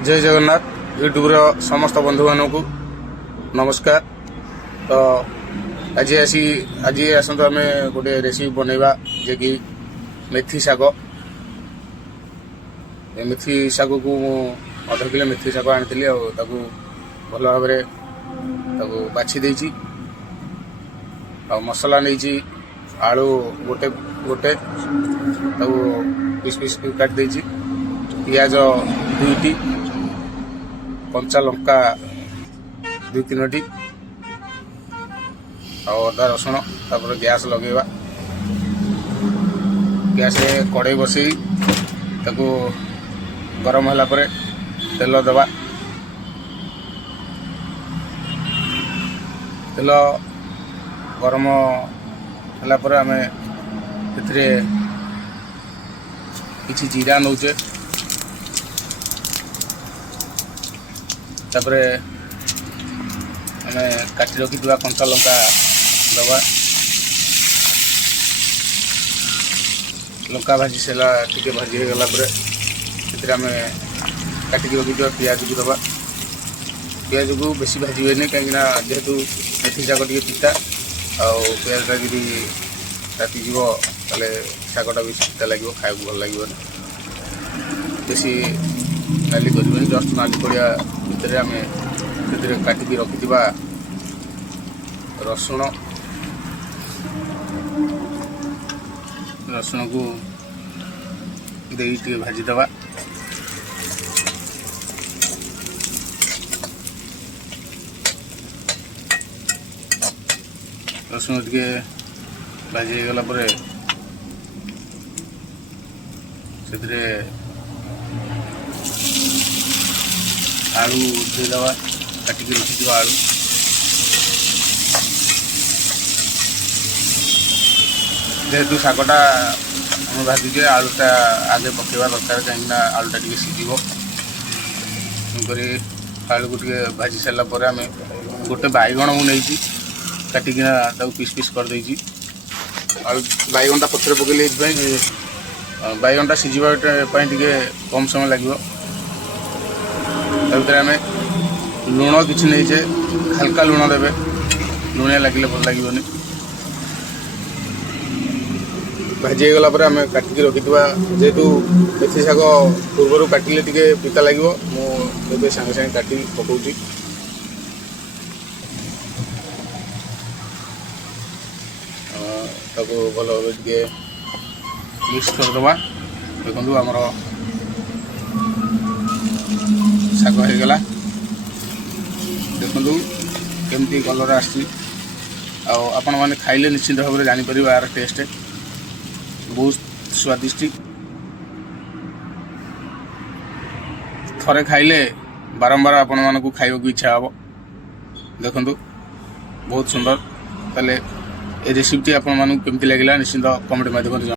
जय जगन्नाथ यूट्यूब समस्त बंधु मान को नमस्कार। तो आज आसतु आम गोटे रेसिपी बनैबा जे कि मेथी शाग। मेथी शाग को आधा किलो मेथी शाग आनी भल भाव बाछि देछि। मसला नहीं आलू गोटे गोटे पीस पीस काट देछि। पियाज 2टी, कंचा लंका 2-3टी, अदा रसुण। तापर गैस लगेगा, गैस कड़े बसई ताको गरम होला परे तेल दबा। तेल गरम होला परे आमे एथिरे किछि जीरा नौचे। तापर आमे काटी रखिथिबा कंचा लंका दबा। लंका भाजी सेला टिके भाजी हो गला परे एथिरे आमे काटी रखिथिबा पियाज को दबा। पियाज को बेसी भाजी होने कहीं जेहेतु मेथी शाग टे पिता पियाजटा जी राति जीव ताले शागटा भी पिता लगे, खाया भल लगे। बेसी नाली कर जस्ट नाली पड़िया भितर आम काटिकी रखिथिबा रसुण को दे भाजी दबा। रसुण टे भाजी गला परे से आलू देदबा। काटिकी रखिथिबा आलू जेहेतु शागटा आम भाजुचे आलूटा आगे पकेवा दरकार कहीं आलूटा टे सीझिब। आलू को टे भाजी सारा पर आम गोटे बैगण को नहीं काटिकिना पीस पीस कर देछि। बैगणटा पथर पकड़े बैगणटा सीझा टे कम समय लगे। आम लुण किसी नहींचे, हल्का लुण देवे, लुणिया लगे भल लगे। भाजी गला पर आम काटिकी रखिथिबा जेहेतु मेथी शाग पूर्व काटिले टिके पिता लगे, मुझे सांगे सांगे काटी पकाउछि। ताको भल भाव टे मिक्स करदबा। देखु आमर शाग हो गला। देखु केमती कलर आसी आपण मैंने खाइले निश्चित भाव में जापर यार टेस्ट बहुत स्वादिष्ट। थरे खाइले बारंबार आपण मानक खाइबा को इच्छा हम। देखु बहुत सुंदर। ताले ए रेसिपी आपण मानक केमती लगिला निश्चित कमेंट माध्यम